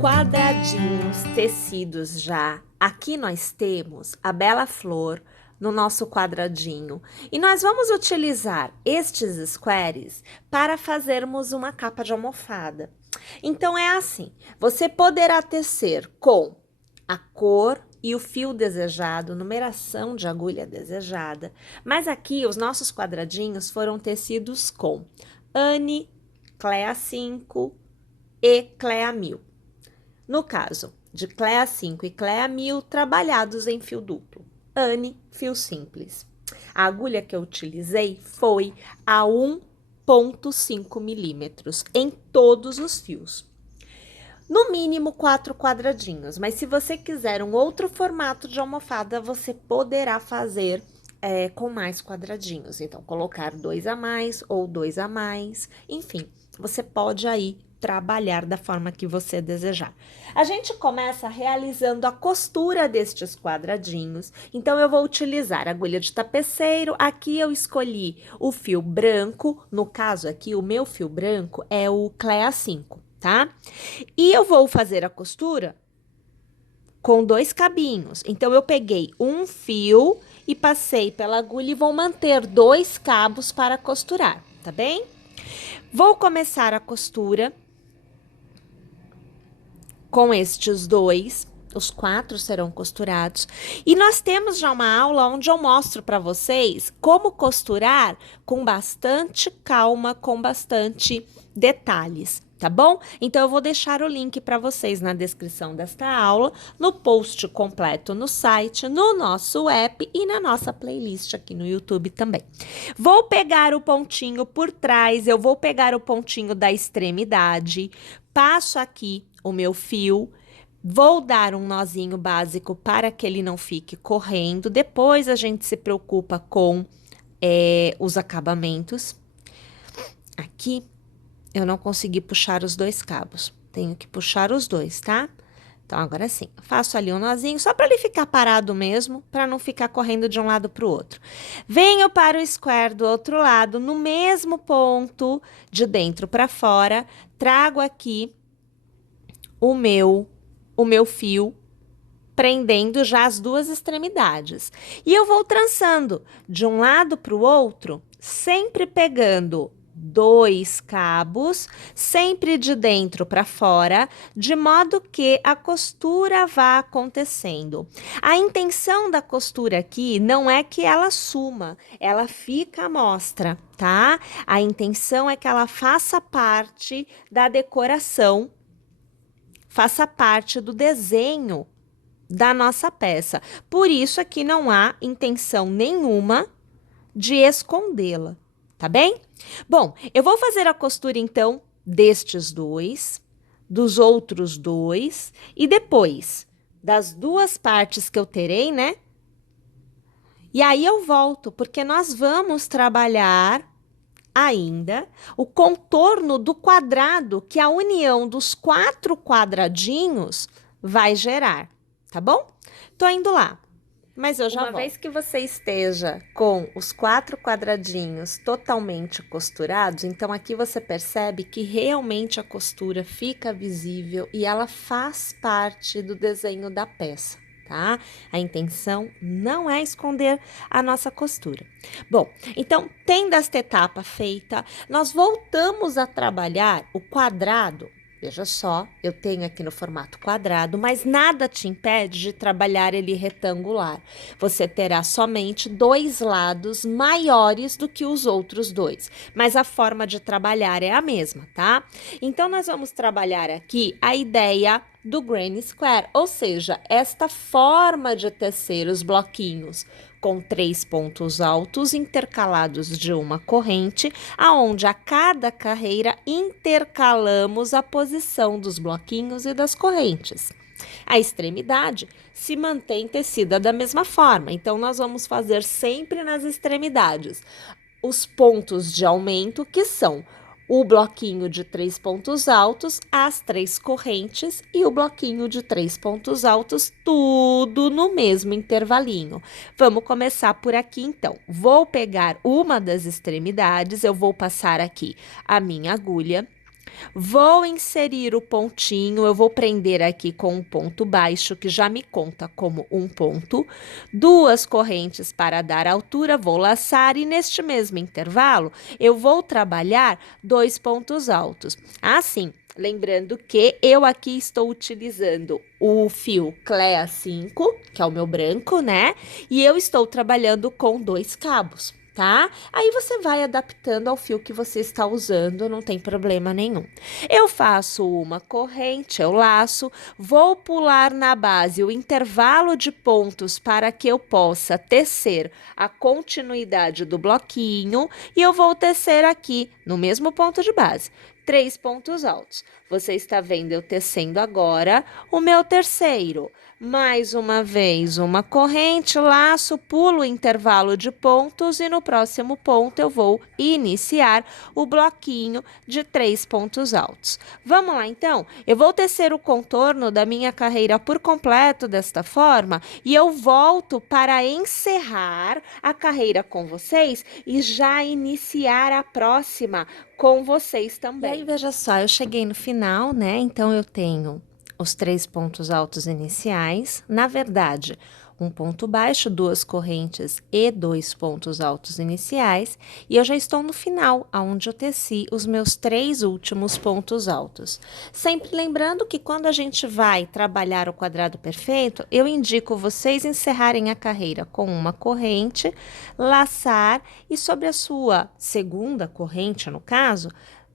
quadradinhos tecidos já. Aqui nós temos a bela flor no nosso quadradinho e nós vamos utilizar estes squares para fazermos uma capa de almofada. Então é assim, você poderá tecer com a cor e o fio desejado, numeração de agulha desejada, mas aqui os nossos quadradinhos foram tecidos com Anne, Clea 5 e Clea 1000. No caso de Clea 5 e Clea 1000, trabalhados em fio duplo. Anne, fio simples. A agulha que eu utilizei foi a 1,5 milímetros em todos os fios. No mínimo 4 quadradinhos, mas se você quiser um outro formato de almofada, você poderá fazer com mais quadradinhos. Então, colocar 2 a mais ou 2 a mais, enfim, você pode aí trabalhar da forma que você desejar. A gente começa realizando a costura destes quadradinhos. Então, eu vou utilizar agulha de tapeceiro. Aqui eu escolhi o fio branco. No caso aqui, o meu fio branco é o Clea 5, tá? E eu vou fazer a costura com 2 cabinhos. Então, eu peguei um fio e passei pela agulha e vou manter 2 cabos para costurar, tá bem? Vou começar a costura com estes 2, os 4 serão costurados. E nós temos já uma aula onde eu mostro para vocês como costurar com bastante calma, com bastante detalhes, tá bom? Então, eu vou deixar o link para vocês na descrição desta aula, no post completo no site, no nosso app e na nossa playlist aqui no YouTube também. Vou pegar o pontinho por trás, eu vou pegar o pontinho da extremidade, passo aqui o meu fio, vou dar um nozinho básico para que ele não fique correndo. Depois a gente se preocupa com os acabamentos. Aqui eu não consegui puxar os 2 cabos, tenho que puxar os 2, tá? Então, agora sim, faço ali um nozinho, só para ele ficar parado mesmo, para não ficar correndo de um lado para o outro. Venho para o square do outro lado, no mesmo ponto, de dentro para fora, trago aqui o meu fio, prendendo já as 2 extremidades. E eu vou trançando de um lado para o outro, sempre pegando 2 cabos, sempre de dentro para fora, de modo que a costura vá acontecendo. A intenção da costura aqui não é que ela suma, ela fica à mostra, tá? A intenção é que ela faça parte da decoração, faça parte do desenho da nossa peça. Por isso aqui não há intenção nenhuma de escondê-la, tá bem? Bom, eu vou fazer a costura então destes 2, dos outros 2 e depois das 2 partes que eu terei, né? E aí eu volto, porque nós vamos trabalhar ainda o contorno do quadrado que a união dos 4 quadradinhos vai gerar, tá bom? Tô indo lá, mas eu já volto. Uma vez que você esteja com os 4 quadradinhos totalmente costurados, então aqui você percebe que realmente a costura fica visível e ela faz parte do desenho da peça, tá? A intenção não é esconder a nossa costura. Bom, então, tendo esta etapa feita, nós voltamos a trabalhar o quadrado. Veja só, eu tenho aqui no formato quadrado, mas nada te impede de trabalhar ele retangular. Você terá somente 2 lados maiores do que os outros 2, mas a forma de trabalhar é a mesma, tá? Então, nós vamos trabalhar aqui a ideia do granny square, ou seja, esta forma de tecer os bloquinhos com 3 pontos altos intercalados de uma corrente, aonde a cada carreira intercalamos a posição dos bloquinhos e das correntes. A extremidade se mantém tecida da mesma forma, então nós vamos fazer sempre nas extremidades os pontos de aumento, que são o bloquinho de 3 pontos altos, as 3 correntes e o bloquinho de 3 pontos altos, tudo no mesmo intervalinho. Vamos começar por aqui, então. Vou pegar uma das extremidades, eu vou passar aqui a minha agulha, Vou inserir o pontinho, eu vou prender aqui com um ponto baixo, que já me conta como um ponto. Duas correntes para dar altura, vou laçar e neste mesmo intervalo, eu vou trabalhar 2 pontos altos. Assim, lembrando que eu aqui estou utilizando o fio Clea 5, que é o meu branco, né? E eu estou trabalhando com 2 cabos. Tá? Aí você vai adaptando ao fio que você está usando, não tem problema nenhum. Eu faço uma corrente, eu laço, vou pular na base o intervalo de pontos para que eu possa tecer a continuidade do bloquinho e eu vou tecer aqui no mesmo ponto de base. 3 pontos altos. Você está vendo eu tecendo agora o meu terceiro. Mais uma vez, uma corrente, laço, pulo o intervalo de pontos e no próximo ponto eu vou iniciar o bloquinho de 3 pontos altos. Vamos lá, então? Eu vou tecer o contorno da minha carreira por completo desta forma e eu volto para encerrar a carreira com vocês e já iniciar a próxima com vocês também. E aí, veja só, eu cheguei no final, né? Então, eu tenho os 3 pontos altos iniciais, na verdade, um ponto baixo, 2 correntes e 2 pontos altos iniciais, e eu já estou no final, onde eu teci os meus 3 últimos pontos altos. Sempre lembrando que quando a gente vai trabalhar o quadrado perfeito, eu indico vocês encerrarem a carreira com uma corrente, laçar e sobre a sua segunda corrente, no caso,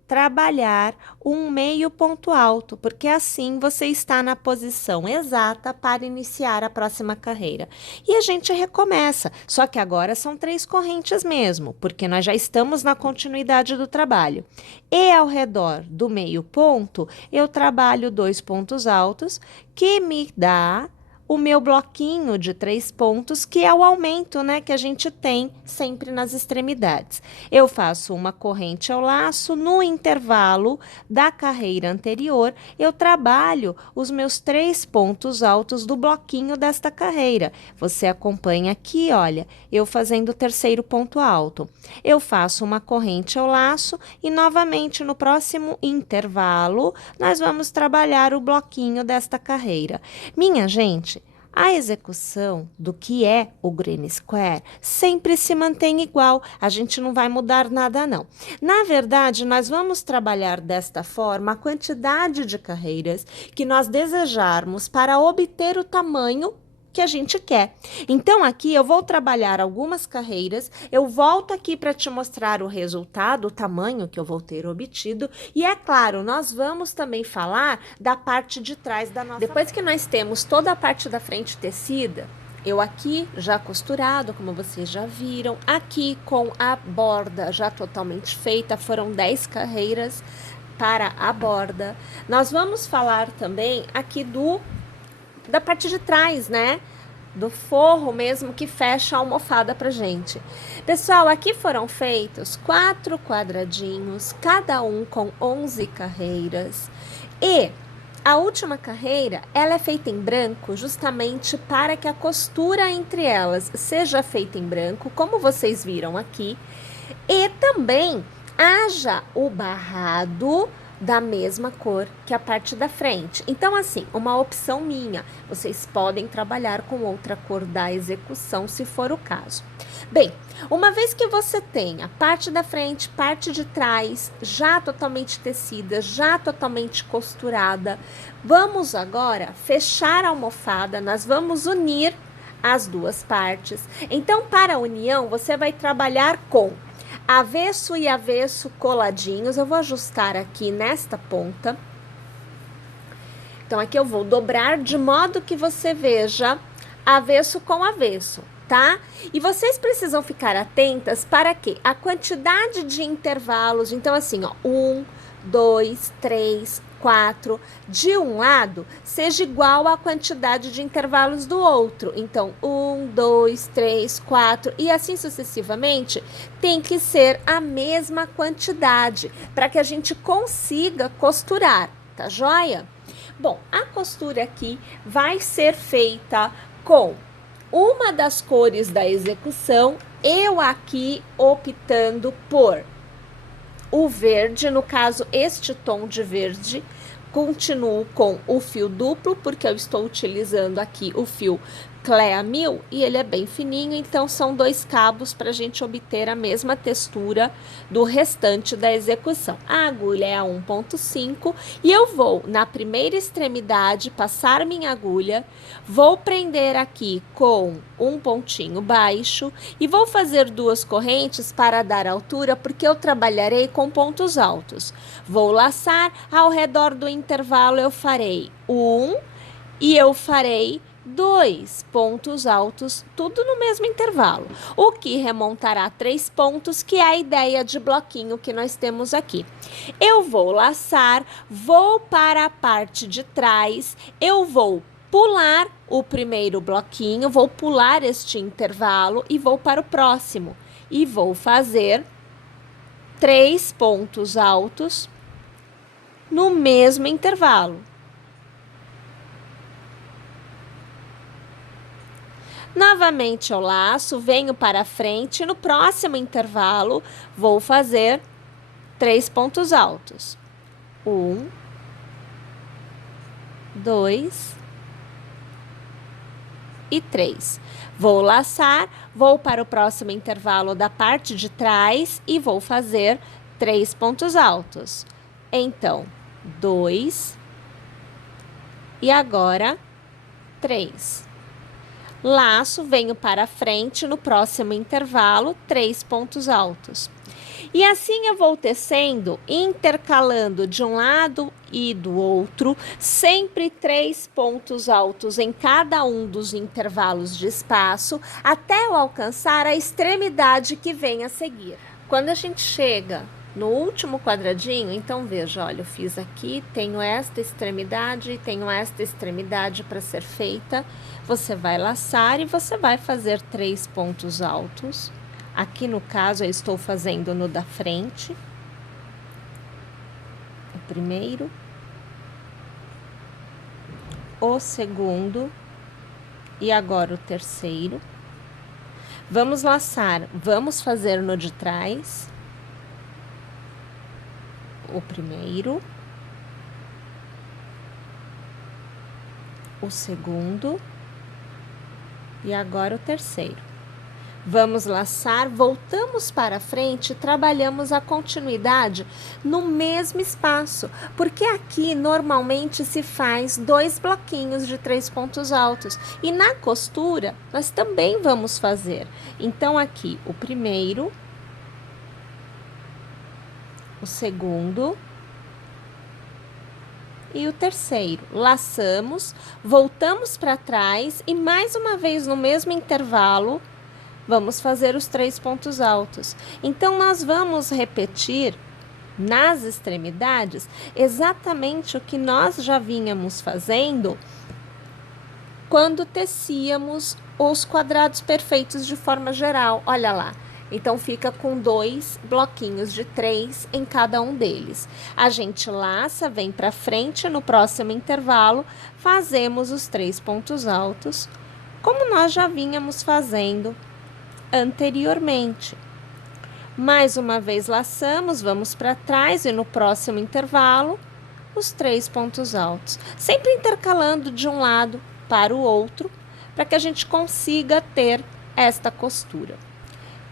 trabalhar um meio ponto alto, porque assim você está na posição exata para iniciar a próxima carreira. E a gente recomeça, só que agora são 3 correntes mesmo, porque nós já estamos na continuidade do trabalho. E ao redor do meio ponto, eu trabalho 2 pontos altos, que me dá o meu bloquinho de 3 pontos, que é o aumento, né, que a gente tem sempre nas extremidades. Eu faço uma corrente ao laço, no intervalo da carreira anterior, eu trabalho os meus 3 pontos altos do bloquinho desta carreira. Você acompanha aqui, olha, eu fazendo o terceiro ponto alto. Eu faço uma corrente ao laço e, novamente, no próximo intervalo, nós vamos trabalhar o bloquinho desta carreira. Minha gente, a execução do que é o Green Square sempre se mantém igual, a gente não vai mudar nada não. Na verdade, nós vamos trabalhar desta forma a quantidade de carreiras que nós desejarmos para obter o tamanho que a gente quer. Então, aqui eu vou trabalhar algumas carreiras, eu volto aqui para te mostrar o resultado, o tamanho que eu vou ter obtido, e é claro, nós vamos também falar da parte de trás da nossa... Depois que nós temos toda a parte da frente tecida, eu aqui já costurado, como vocês já viram, aqui com a borda já totalmente feita, foram 10 carreiras para a borda. Nós vamos falar também aqui da parte de trás, né? Do forro mesmo que fecha a almofada pra gente. Pessoal, aqui foram feitos 4 quadradinhos, cada um com 11 carreiras. E a última carreira, ela é feita em branco justamente para que a costura entre elas seja feita em branco, como vocês viram aqui. E também haja o barrado da mesma cor que a parte da frente. Então, assim, uma opção minha, vocês podem trabalhar com outra cor da execução, se for o caso. Bem, uma vez que você tem a parte da frente, parte de trás, já totalmente tecida, já totalmente costurada, vamos agora fechar a almofada, nós vamos unir as duas partes. Então, para a união, você vai trabalhar com avesso e avesso coladinhos. Eu vou ajustar aqui nesta ponta. Então, aqui eu vou dobrar de modo que você veja avesso com avesso, tá? E vocês precisam ficar atentas para que a quantidade de intervalos, então assim, ó, 1, 2, 3, 4, de um lado, seja igual à quantidade de intervalos do outro. Então, 1, 2, 3, 4 e assim sucessivamente, tem que ser a mesma quantidade para que a gente consiga costurar, tá joia? Bom, a costura aqui vai ser feita com uma das cores da execução, eu aqui optando por o verde, no caso, este tom de verde. Continuo com o fio duplo, porque eu estou utilizando aqui o fio Clea 1000 e ele é bem fininho, então são 2 cabos para a gente obter a mesma textura do restante da execução. A agulha é a 1,5 e eu vou na primeira extremidade passar minha agulha, vou prender aqui com um pontinho baixo e vou fazer 2 correntes para dar altura, porque eu trabalharei com pontos altos. Vou laçar, ao redor do intervalo eu farei 1 e eu farei 2 pontos altos, tudo no mesmo intervalo, o que remontará 3 pontos, que é a ideia de bloquinho que nós temos aqui. Eu vou laçar, vou para a parte de trás, eu vou pular o primeiro bloquinho, vou pular este intervalo e vou para o próximo. E vou fazer 3 pontos altos no mesmo intervalo. Novamente eu laço, venho para frente, no próximo intervalo vou fazer 3 pontos altos. 1, 2 e 3. Vou laçar, vou para o próximo intervalo da parte de trás e vou fazer 3 pontos altos. Então, 2 e agora 3. Laço, venho para frente, no próximo intervalo, 3 pontos altos. E assim eu vou tecendo, intercalando de um lado e do outro, sempre 3 pontos altos em cada um dos intervalos de espaço, até eu alcançar a extremidade que vem a seguir. Quando a gente chega no último quadradinho, então veja, olha, eu fiz aqui, tenho esta extremidade para ser feita. Você vai laçar e você vai fazer 3 pontos altos. Aqui no caso eu estou fazendo no da frente. O primeiro. O segundo. E agora o terceiro. Vamos laçar, vamos fazer no de trás. O primeiro, o segundo e agora o terceiro. Vamos laçar, voltamos para frente, trabalhamos a continuidade no mesmo espaço, porque aqui normalmente se faz 2 bloquinhos de 3 pontos altos e na costura nós também vamos fazer. Então aqui o primeiro, o segundo e o terceiro. Laçamos, voltamos para trás e mais uma vez no mesmo intervalo, vamos fazer os 3 pontos altos. Então, nós vamos repetir nas extremidades exatamente o que nós já vínhamos fazendo quando tecíamos os quadrados perfeitos de forma geral. Olha lá. Então, fica com 2 bloquinhos de 3 em cada um deles. A gente laça, vem para frente, no próximo intervalo, fazemos os 3 pontos altos, como nós já vínhamos fazendo anteriormente. Mais uma vez laçamos, vamos para trás e no próximo intervalo, os 3 pontos altos. Sempre intercalando de um lado para o outro, para que a gente consiga ter esta costura.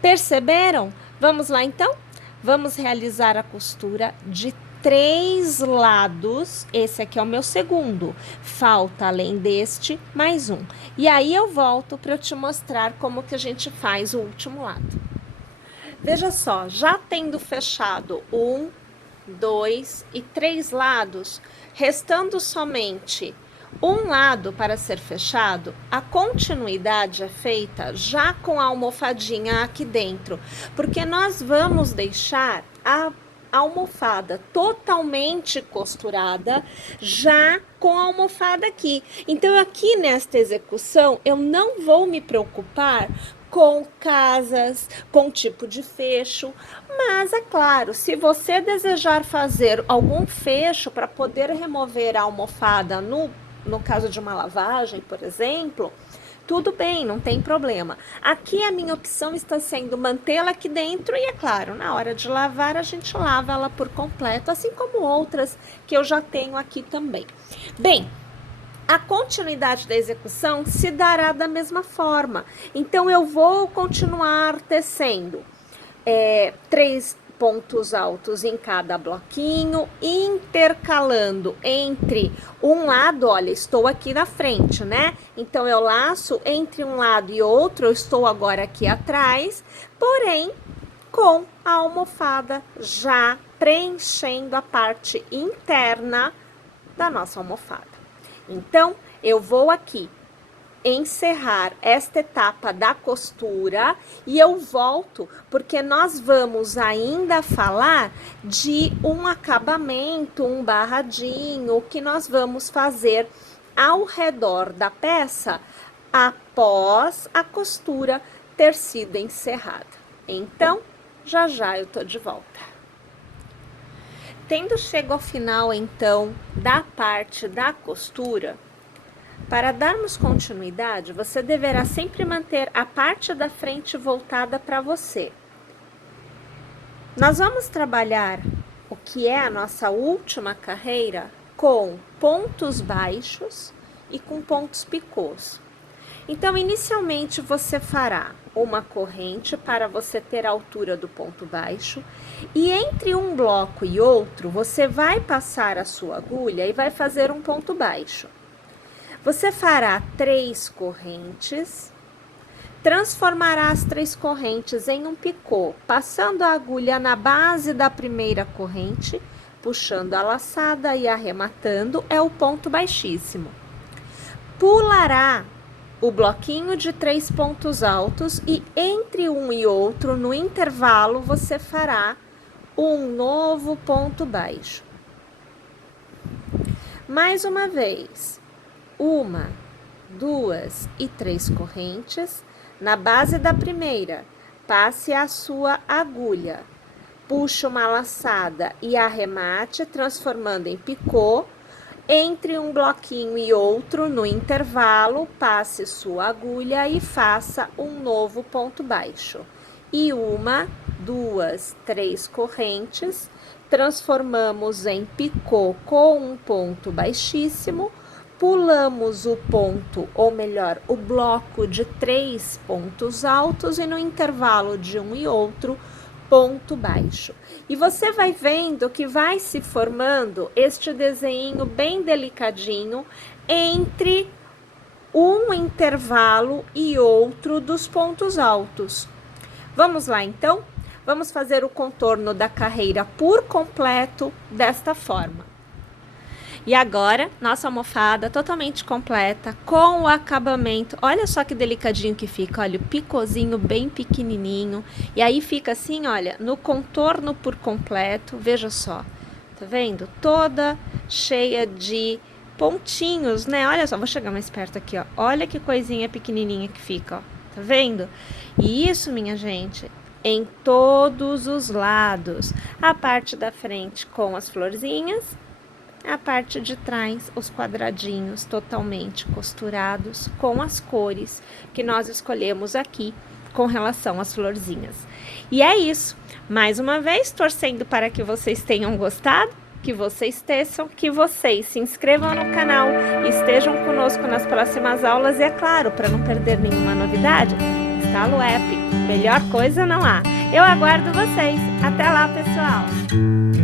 Perceberam? Vamos lá então? Vamos realizar a costura de 3 lados. Esse aqui é o meu segundo. Falta, além deste, mais um. E aí eu volto para eu te mostrar como que a gente faz o último lado. Veja só, já tendo fechado 1, 2 e 3 lados, restando somente um lado para ser fechado, a continuidade é feita já com a almofadinha aqui dentro, porque nós vamos deixar a almofada totalmente costurada já com a almofada aqui. Então, aqui nesta execução, eu não vou me preocupar com casas, com tipo de fecho, mas é claro, se você desejar fazer algum fecho para poder remover a almofada no caso de uma lavagem, por exemplo, tudo bem, não tem problema. Aqui a minha opção está sendo mantê-la aqui dentro e, é claro, na hora de lavar, a gente lava ela por completo, assim como outras que eu já tenho aqui também. Bem, a continuidade da execução se dará da mesma forma. Então, eu vou continuar tecendo 3 pontos altos em cada bloquinho, intercalando entre um lado, olha, estou aqui na frente, né? Então, eu laço entre um lado e outro, eu estou agora aqui atrás, porém, com a almofada já preenchendo a parte interna da nossa almofada. Então, eu vou aqui encerrar esta etapa da costura e eu volto porque nós vamos ainda falar de um acabamento, um barradinho que nós vamos fazer ao redor da peça após a costura ter sido encerrada. Então, já já eu tô de volta. Tendo chego ao final, então, da parte da costura, para darmos continuidade, você deverá sempre manter a parte da frente voltada para você. Nós vamos trabalhar o que é a nossa última carreira com pontos baixos e com pontos picôs. Então, inicialmente, você fará uma corrente para você ter a altura do ponto baixo e entre um bloco e outro, você vai passar a sua agulha e vai fazer um ponto baixo. Você fará 3 correntes, transformará as 3 correntes em um picô, passando a agulha na base da primeira corrente, puxando a laçada e arrematando, é o ponto baixíssimo. Pulará o bloquinho de 3 pontos altos e entre um e outro, no intervalo, você fará um novo ponto baixo. Mais uma vez. 1, 2 e 3 correntes, na base da primeira, passe a sua agulha, puxe uma laçada e arremate, transformando em picô, entre um bloquinho e outro, no intervalo, passe sua agulha e faça um novo ponto baixo. E 1, 2, 3 correntes, transformamos em picô com um ponto baixíssimo, pulamos o ponto, ou melhor, o bloco de 3 pontos altos e no intervalo de um e outro, ponto baixo. E você vai vendo que vai se formando este desenho bem delicadinho entre um intervalo e outro dos pontos altos. Vamos lá, então? Vamos fazer o contorno da carreira por completo desta forma. E agora, nossa almofada totalmente completa, com o acabamento. Olha só que delicadinho que fica, olha, o picôzinho bem pequenininho. E aí fica assim, olha, no contorno por completo, veja só. Tá vendo? Toda cheia de pontinhos, né? Olha só, vou chegar mais perto aqui, ó. Olha que coisinha pequenininha que fica, ó. Tá vendo? E isso, minha gente, em todos os lados. A parte da frente com as florzinhas, a parte de trás, os quadradinhos totalmente costurados com as cores que nós escolhemos aqui com relação às florzinhas. E é isso. Mais uma vez, torcendo para que vocês tenham gostado, que vocês teçam, que vocês se inscrevam no canal, estejam conosco nas próximas aulas e, é claro, para não perder nenhuma novidade, instala o app. Melhor coisa não há. Eu aguardo vocês. Até lá, pessoal!